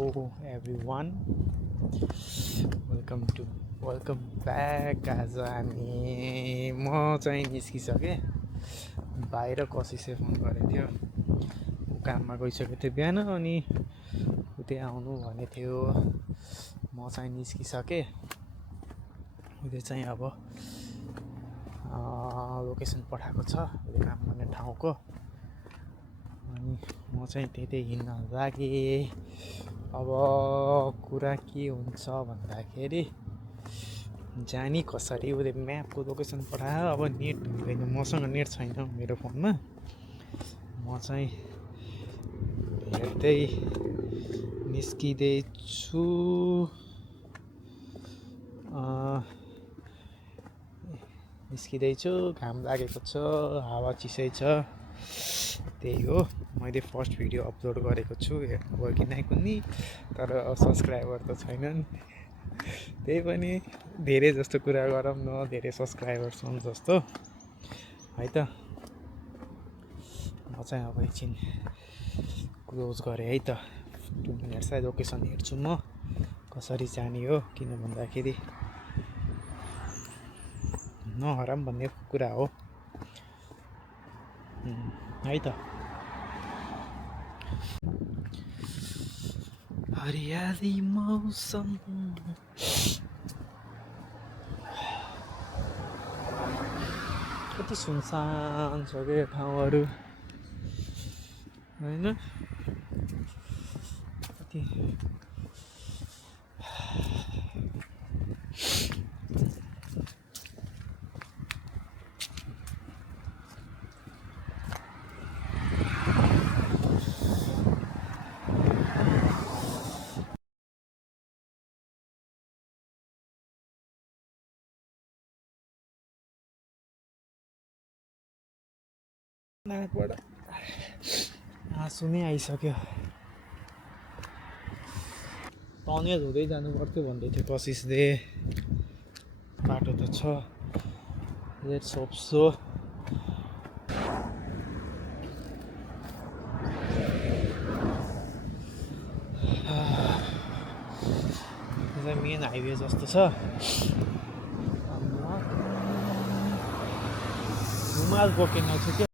everyone. Welcome back. आज म चाहिँ निस्किसकेँ। बाहिर कसैले फोन गरेको थियो, ऊ काममा गइसकेको थियो बिहान, अनि उतै आउनु भनेको थियो। म चाहिँ निस्किसकेँ। उसले चाहिँ अब लोकेसन पठाएको छ काम गर्ने ठाउँको, अनि म चाहिँ त्यतै हिँड्न लागेँ। अब कुरा के हुन्छ भन्दाखेरि, जाने कसरी, उसले म्यापको लोकेसन पठायो। अब नेट हुँदैन, मसँग नेट छैन मेरो फोनमा। म चाहिँ हेर्दै निस्किँदैछु। घाम लागेको छ, हावा चिसै छ। त्यही हो, मैले फर्स्ट भिडियो अपलोड गरेको छु, हेर्नुभयो कि नै कुनै, तर सब्सक्राइबर त छैनन्। त्यही पनि धेरै जस्तो कुरा गरौँ न, धेरै सब्सक्राइबर छन् जस्तो है त। म चाहिँ अब एकछिन क्लोज गरेँ है त। 2 मिनट्सलाई लोकेसन हेर्छु म कसरी जाने हो, किन भन्दाखेरि नहराम भन्ने कुरा हो है त। हरियाली मौसम, कति सुनसान छ के ठाउँहरू होइन। कति नाकबाट आँसु नै आइसक्यो। टनेल हुँदै जानु पर्थ्यो भन्दै थियो कशिशले। बाटो त छ, लेट्स होप सो। यो चाहिँ मेन हाइवे जस्तो छ। रुमाल बोकेन छु क्या।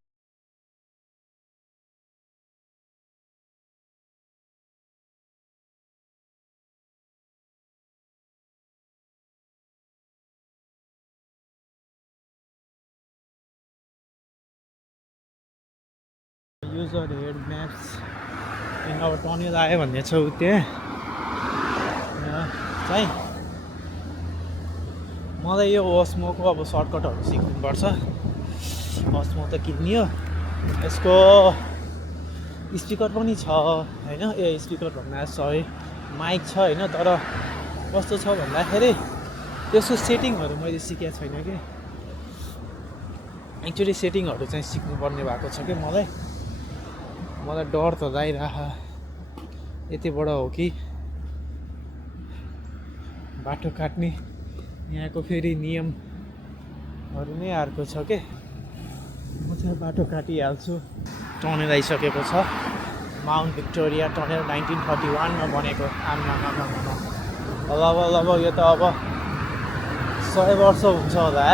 युजर हेड म्याप्स इन अब टनेल आयो भन्ने छ उ त्यहाँ चाहिँ। मलाई यो ओस्मोको अब सर्टकटहरू सिक्नुपर्छ। ओस्मो त किनियो, यसको स्पिकर पनि छ होइन। स्पिकर भन्दा सरी माइक छ होइन, तर कस्तो छ भन्दाखेरि त्यसको सेटिङहरू मैले सिकेको छैन कि। एक्चुअली सेटिङहरू चाहिँ सिक्नुपर्ने भएको छ कि मलाई डर त लागिरह। यतिबाट हो कि बाटो काट्ने, यहाँको फेरि नियमहरू नै अर्को छ के। म चाहिँ बाटो काटिहाल्छु। टनेल आइसकेको छ, माउन्ट भिक्टोरिया टनेल 1931मा बनेको। अब यो त अब 100 वर्ष हुन्छ होला।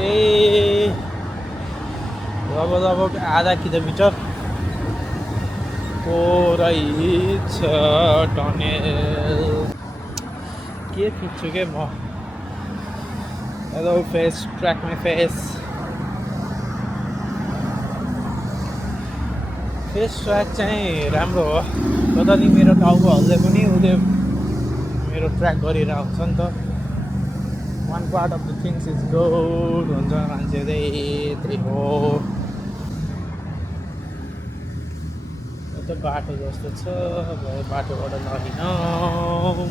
त्यही लगभग आधा किलोमिटर रहेछ टनेल। के खिच्छु के म। Hello face, track my face track चाहिँ राम्रो हो। तर नि मेरो टाउकोहरूले पनि उसले मेरो ट्र्याक गरेर आउँछ नि त। One part of the things is good भन्छ मान्छेले, त्यही हो। यो त बाटो जस्तो छ, बाटोबाट नहिँडौँ।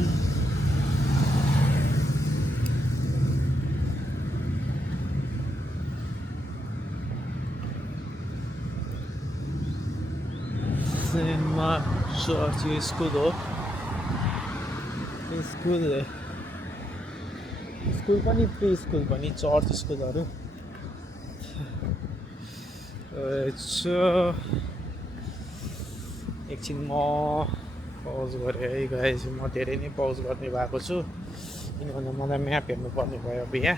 सेन्टमा चर्च यो स्कुल हो स्कुल पनि प्री स्कुल पनि चर्च स्कुलहरू एकछिन म पज गरेँ है गाइस म धेरै नै पज गर्ने भएको छु किनभने मलाई म्याप हेर्नुपर्ने भयो अब यहाँ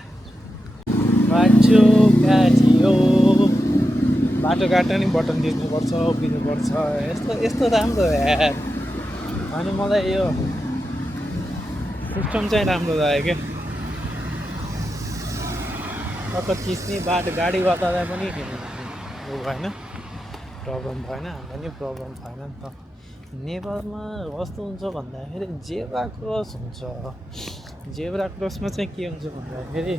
बाटो काट्दा नि बटन दिनुपर्छ उभिनुपर्छ यस्तो राम्रो यार अनि मलाई यो सिस्टम चाहिँ राम्रो लाग्यो क्या टक्क खिच्ने बाटो गाडी गर्दा पनि उ भएन प्रब्लम भएन हामीलाई नि प्रब्लम भएन नि त नेपालमा कस्तो हुन्छ भन्दाखेरि जेब्रा क्रस हुन्छ जेब्रा क्रसमा चाहिँ के हुन्छ भन्दाखेरि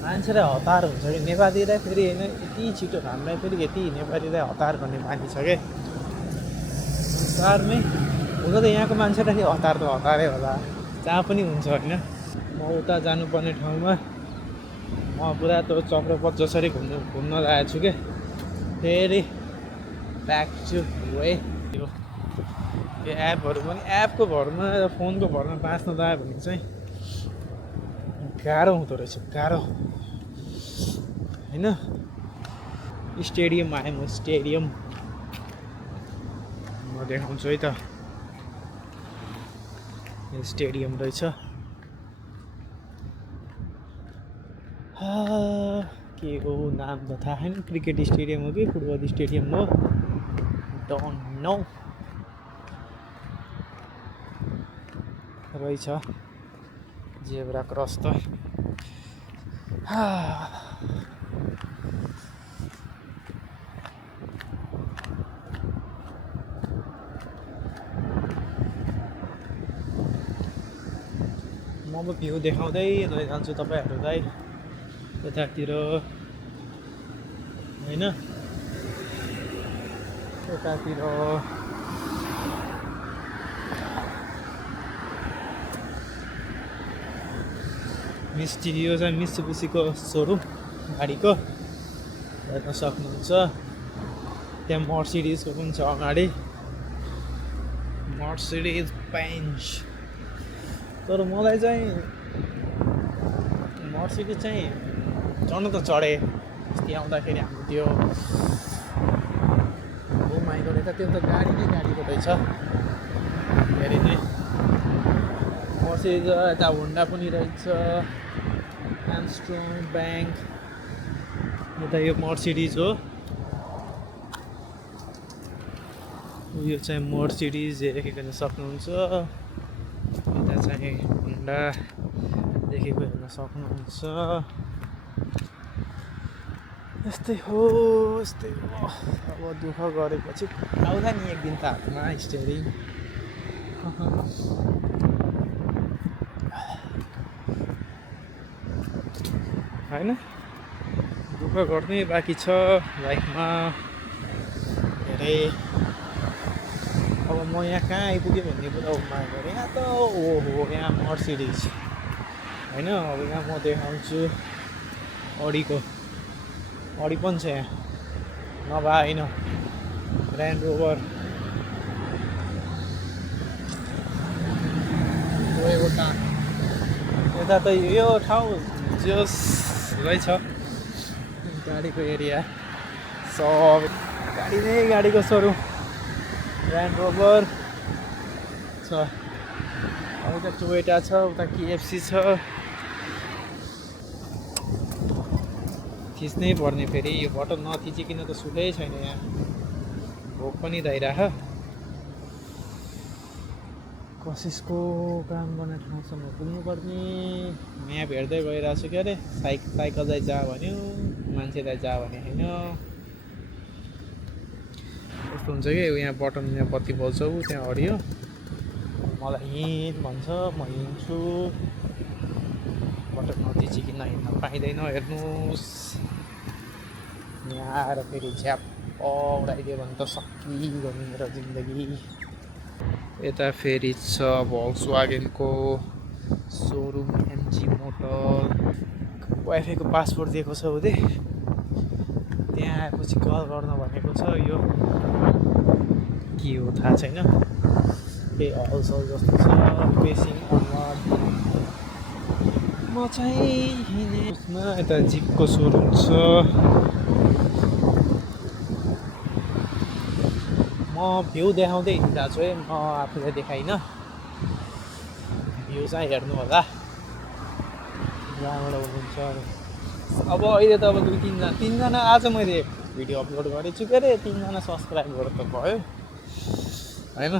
मान्छेलाई हतार हुन्छ कि नेपालीलाई फेरि होइन यति छिटो हामीलाई फेरि यति नेपालीलाई हतार गर्ने बानी छ क्या संसारमै हुन त यहाँको मान्छेलाई हतार त हतारै होला जहाँ पनि हुन्छ होइन म उता जानुपर्ने ठाउँमा म पुरा त्यो चक्रपथ जसरी घुम्न लागेको छु क्या फेरि ब्याक टु वे यो एपहरू पनि एपको भरमा फोनको भरमा बाँच्न लाग्यो भने चाहिँ गाह्रो हुँदो रहेछ गाह्रो होइन स्टेडियम आएँ म स्टेडियम म देखाउँछु है त यो स्टेडियम रहेछ के हो नाम त थाहा छैन क्रिकेट स्टेडियम हो कि फुटबल स्टेडियम हो डोन्ट नो रहेछ जेब्रा क्रस त म भ्यू देखाउँदै जान्छु तपाईँहरूलाई यतातिर होइन यतातिर यो चाहिँ मित्सुबिसीको सोरुम गाडीको हेर्न सक्नुहुन्छ त्यहाँ मर्सिडिजको पनि छ अगाडि मर्सिडिज बेन्ज तर मलाई चाहिँ मर्सिडिज चाहिँ चढ्नु त चढेँ अस्ति आउँदाखेरि हाम्रो त्यो घुमाइको रहेछ त्यो त गाडी नै गाडीको रहेछ धेरै नै मर्सिडिज यता होन्डा पनि रहेछ आर्मस्ट्रङ ब्याङ्क यता यो मर्सिडिज हो यो चाहिँ मर्सिडिज देखेको हेर्न सक्नुहुन्छ यता चाहिँ होन्डा देखेको हेर्न सक्नुहुन्छ यस्तै हो अब दुःख गरेपछि आउँदा नि एक दिन त हातमा स्टेरिङ होइन दुःख गर्ने बाँकी छ लाइफमा धेरै अब म यहाँ कहाँ आइपुगेँ भन्ने कुरा गरेँ यहाँ त ओहो यहाँ मर्सिडिज होइन अब यहाँ म देखाउँछु अडी पनि छ यहाँ नभए होइन ल्यान्ड रोभर एउटा यता त यो ठाउँ जस रहेछ गाडीको एरिया सब गाडीको सोरुम ल्यान्ड रोभर छ उता टोयोटा छ उता केएफसी छ खिच्नै पर्ने फेरि यो बटन नथिचिकन त सुटै छैन यहाँ भोक पनि लागिरह कसैको काम गर्ने ठाउँसम्म पुग्नुपर्ने म्याप हेर्दै गइरहेको छु क्या अरे साइकललाई जा भन्यो मान्छेलाई जा भने होइन यस्तो हुन्छ कि यहाँ बटन यहाँ बत्ती बल्छ ऊ त्यहाँ हरियो मलाई हिँड भन्छ म हिँड्छु बटन नथिचिकन हिँड्न पाइँदैन हेर्नुहोस् यहाँ आएर फेरि झ्याप उडाइदियो भने त सकिगयो मेरो जिन्दगी यता फेरि छ भोल्क्सवागनको सोरुम एमजी मोटर वाइफाईको पासपोर्ट दिएको छ उदे त्यहाँ आएपछि कल गर्न भनेको छ यो के हो थाहा छैन, केही हलसल जस्तो छ। बेसिङ अनवार्ड म चाहिँ हिँडेमा यता जिपको सोरुम छ। म भ्यू देखाउँदै हिँडिरहेको छु है, म आफूलाई देखाइनँ। भ्यू चाहिँ हेर्नु होला जहाँबाट हुनुहुन्छ। अब अहिले त अब तिनजना आज मैले भिडियो अपलोड गरेको छु के अरे, 3जना सब्सक्राइबर त भयो होइन।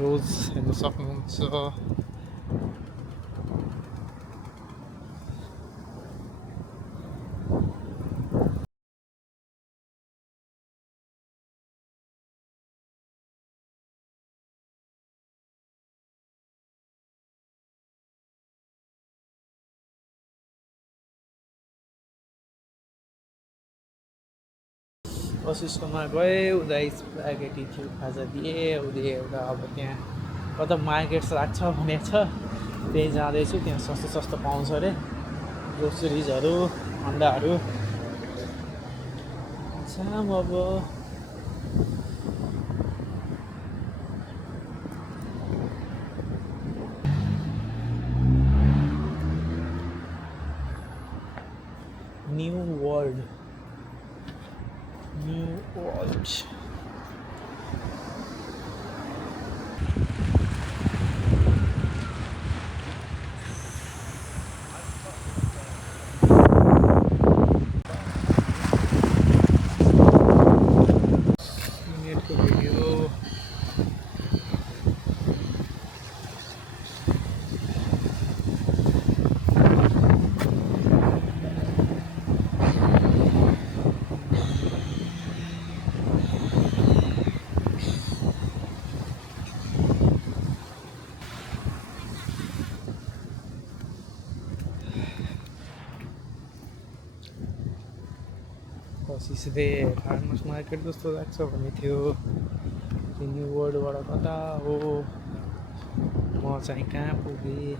रोज हेर्नु सक्नुहुन्छ। वशिष्ठमा गएँ, उता स्प्रागेटी थियो, खाजा दिएँ। उसले एउटा अब त्यहाँ कता मार्केट्स राख्छ भनेको छ, त्यही जाँदैछु। त्यहाँ सस्तो सस्तो पाउँछ अरे ग्रोसरिजहरू, अन्डाहरू। जाम अब न्यू वर्ल्ड नेटको भिडियो। कसैले फार्मर्स मार्केट जस्तो लाग्छ भन्ने थियो। त्यो न्यू वर्ल्डबाट कता हो, म चाहिँ कहाँ पुगेँ।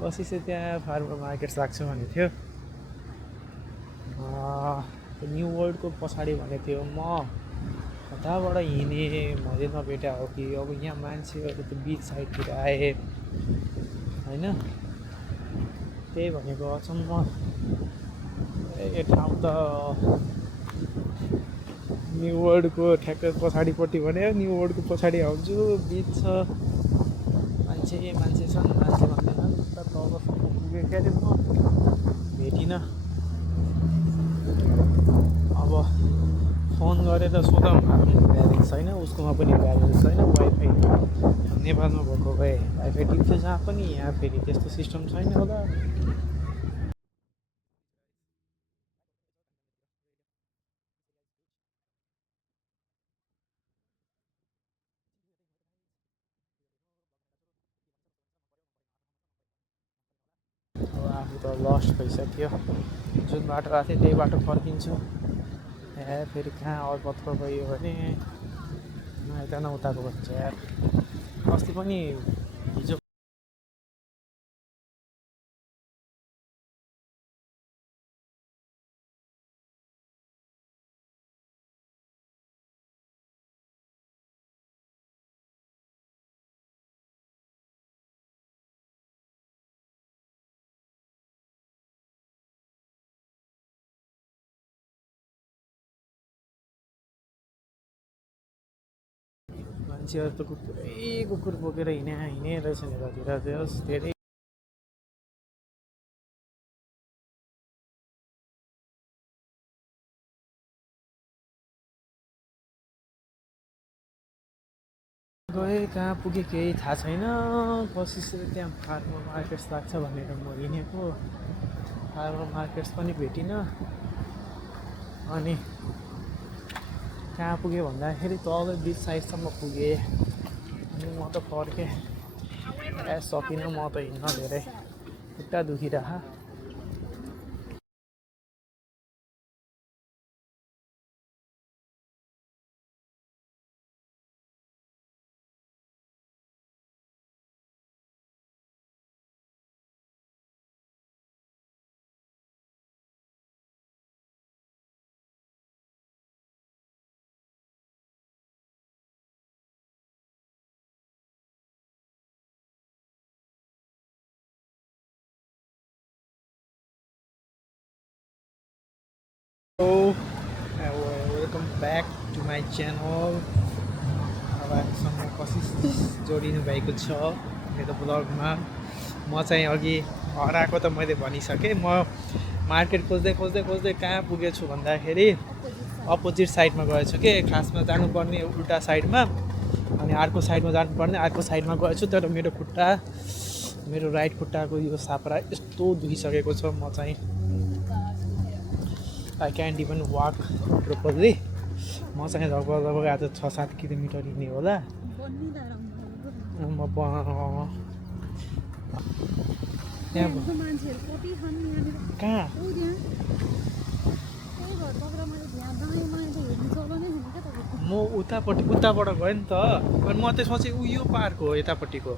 कसैले त्यहाँ फार्मर मार्केट लाग्छ भन्ने थियो। न्यू वर्ल्डको पछाडि भनेको थियो। म कताबाट हिँडेँ, मैले नभेटा हो कि अब यहाँ मान्छेहरू त बिच साइडतिर आए होइन। त्यही भनेको अचम्म। यो ठाउँ त न्यू वर्ल्डको ठ्याक्कै पछाडिपट्टि भने न्यू वर्ल्डको पछाडि आउँछु, बिच छ, मान्छे छन्, मान्छे भन्दैनन्। उता तलसम्म पुगेँ क्या अरे, म भेटिनँ। अब फोन गरेर सोधौँ, आफ्नो ब्यालेन्स छैन, उसकोमा पनि ब्यालेन्स छैन। वाइफाई नेपालमा भएको भए वाइफाई टिप्थ्यो जहाँ पनि, यहाँ फेरि त्यस्तो सिस्टम छैन होला। अब आफू त लस्ट भइसक्यो। जुन बाटो आएको थिएँ त्यही बाटो फर्किन्छु। फेरि कहाँ अलपत्र गयो भने यता न उताको भन्छ यार। अस्ति पनि हिजो मान्छेहरू त कुकुर बोकेर हिँडे रहेछन् यतातिर। धेरै गएँ, कहाँ पुगेँ केही थाहा छैन। कसैले त्यहाँ फार्मर मार्केट्स लाग्छ भनेर म हिँडेको, फार्मर मार्केट्स पनि भेटिनँ। अनि कहाँ पुगेँ भन्दाखेरि तल बिच साइडसम्म पुगेँ। अनि म त फर्केँ, सकिनँ म त हिँड्न। धेरै खुट्टा दुखिरह। Welcome back to my channel. अब हामीसँग कसिस जोडिनु भएको छ मेरो ब्लगमा। म चाहिँ अघि हराएको त मैले भनिसकेँ। म मार्केट खोज्दै खोज्दै खोज्दै कहाँ पुगेछु भन्दाखेरि अपोजिट साइडमा गएछु कि। खासमा जानुपर्ने उल्टा साइडमा, अनि अर्को साइडमा जानुपर्ने अर्को साइडमा गएछु। तर मेरो खुट्टा, मेरो राइट खुट्टाको यो सापरा यस्तो दुखिसकेको छ, म चाहिँ I can't even walk properly. म चाहिँ लगभग आज 6-7 किलोमिटर हिँड्ने होला। म कहाँ म उताबाट गएँ नि त। अनि म त सोचेँ यो पार्क हो यतापट्टिको।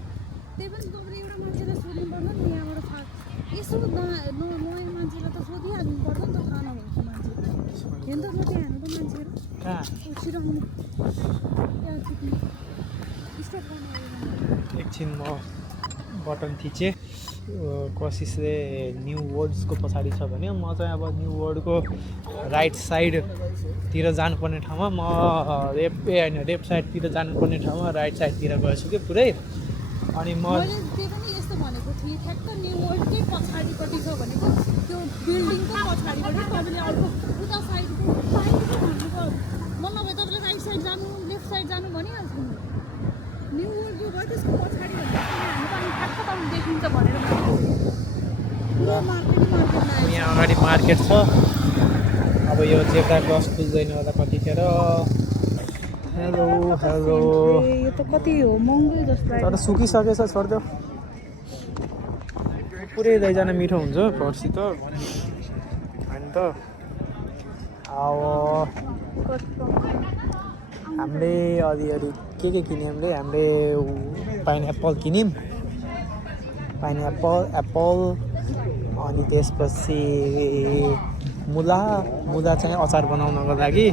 एकछिन म बटन थिचेँ। कसिसले न्यू वर्ल्ड्सको पछाडि छ भने म चाहिँ अब न्यू वर्ल्डको राइट साइडतिर जानुपर्ने ठाउँमा, म लेफ्ट साइडतिर जानुपर्ने ठाउँमा राइट साइडतिर गएछु कि पुरै। अनि म यस्तो भनेको थिएँ ठ्याक्क न्यू वर्ल्डकै पछाडिपट्टि छ भनेको, त्यो बिल्डिङको पछाडिपट्टि तपाईँले अर्को उता साइडको भन्नुभयो। म नभए तपाईँले राइट साइड जानु लेफ्ट साइड जानु भनिहाल्छु। न्यू वर्ल्ड जो भयो त्यसको पछाडि हामी ठ्याक्क तपाईँ देखिन्छ भनेर यहाँ अगाडि मार्केट छ। अब यो जेब्रा क्रस पुग्दैन होला कतिखेर। Hello hello. यो त कति हो, महँगो जस्तो तर सुकिसकेछ, छोडिदेऊ। पुरै लैजान मिठो हुन्छ फर्सी त होइन त। अब हामीले अलिअलि के किन्यौँ हामीले पाइनएप्पल किन्यौँ, एप्पल। अनि त्यसपछि मुला चाहिँ अचार बनाउनको लागि।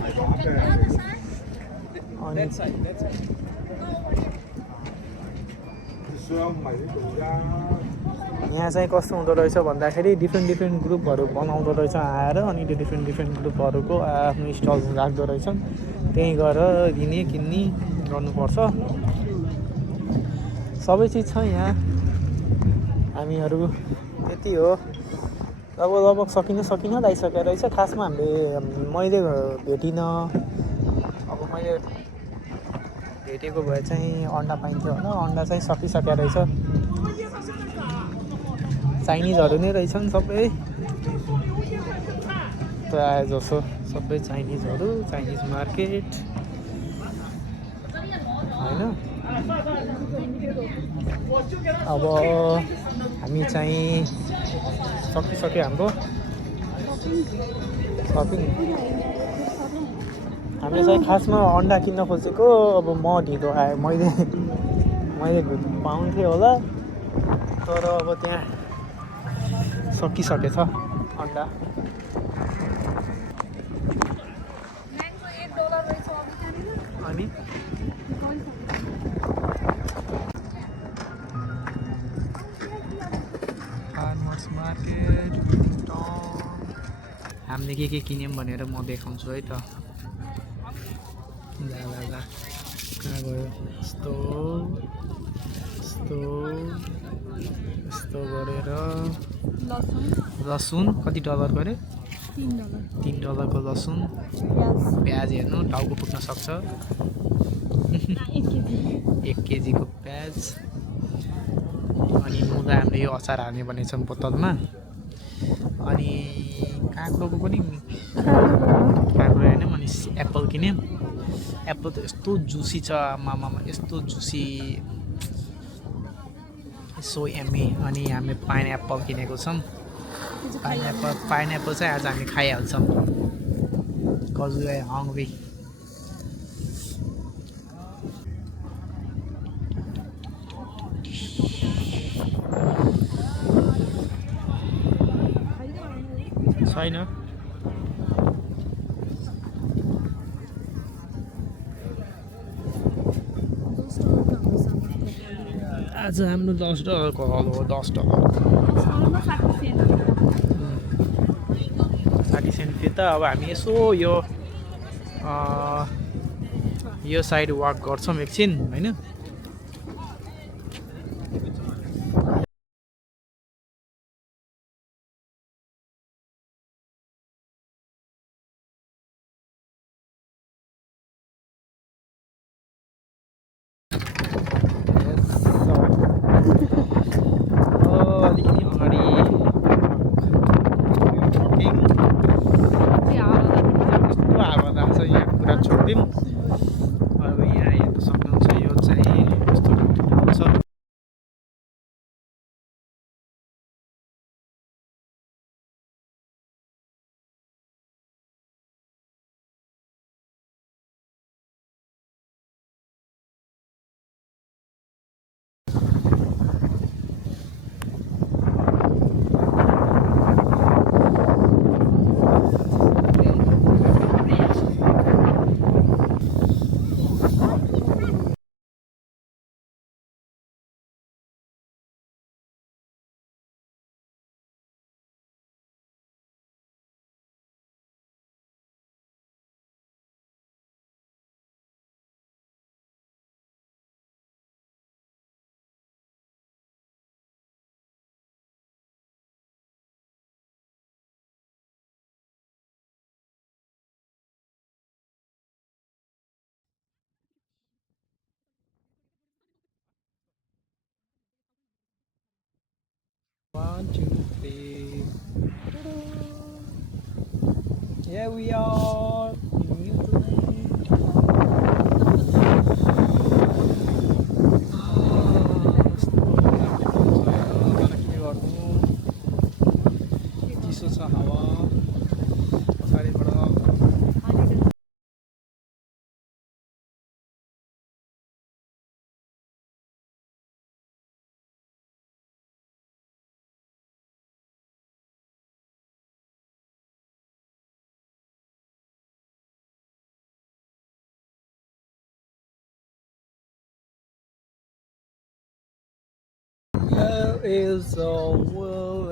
अनि यहाँ चाहिँ कस्तो हुँदो रहेछ भन्दाखेरि डिफ्रेन्ट ग्रुपहरू बनाउँदो रहेछ आएर, अनि त्यो डिफ्रेन्ट ग्रुपहरूको आफ्नो स्टल राख्दो रहेछन्। त्यहीँ गएर किन्ने गर्नुपर्छ। सबै चिज छ यहाँ। हामीहरू त्यति हो। अब लगभग सकिन लागिसकेको रहेछ। खासमा मैले भेटिनँ। अब मैले भेटेको भए चाहिँ अन्डा पाइन्थ्यो होला। अन्डा चाहिँ सकिसकेको रहेछ। चाइनिजहरू नै रहेछन् सबै, प्रायः जसो सबै चाइनिजहरू। चाइनिज मार्केट होइन। अब हामी चाहिँ सकिसक्यो हाम्रो सपिङ। हामीले चाहिँ खासमा अन्डा किन्न खोजेको। अब म ढिलो आएँ, मैले पाउँथेँ होला, तर अब त्यहाँ सकिसकेछ अन्डा। अनि फार्मर्स मार्केट हामीले के किन्यौँ भनेर म देखाउँछु है त। ला कहाँ गयो? यस्तो गरेर लसुन कति डलरको अरे? $3 को लसुन। प्याज हेर्नु टाउको फुट्न सक्छ। 1 केजीको प्याज। अनि मुला हामीले यो अचार हाल्ने भनेको छौँ बोतलमा। अनि काँक्रोको पनि काँक्रो हेर्यौँ। अनि एप्पल किन्यौँ। एप्पल त यस्तो जुसी छ, आमामा यस्तो जुसी, सो यम्मी। अनि हामीले पाइनएप्पल किनेको छौँ। पाइनएप्पल चाहिँ आज हामी खाइहाल्छौँ। Cause we are hungry. छैन। आज हाम्रो $10 हल हो। $10 60 सेन्ट थियो त अब हामी यसो यो साइड वाक गर्छौँ एकछिन होइन अलिकति अगाडि कस्तो हावादार छ यहाँ कुरा छोडिदिउँ अब यहाँ हेर्न सक्नुहुन्छ यो चाहिँ कस्तो ठाउँ छ One, two, three. Here we are in Newfoundland. चिसो छ हावा पछाडिबाट There is a world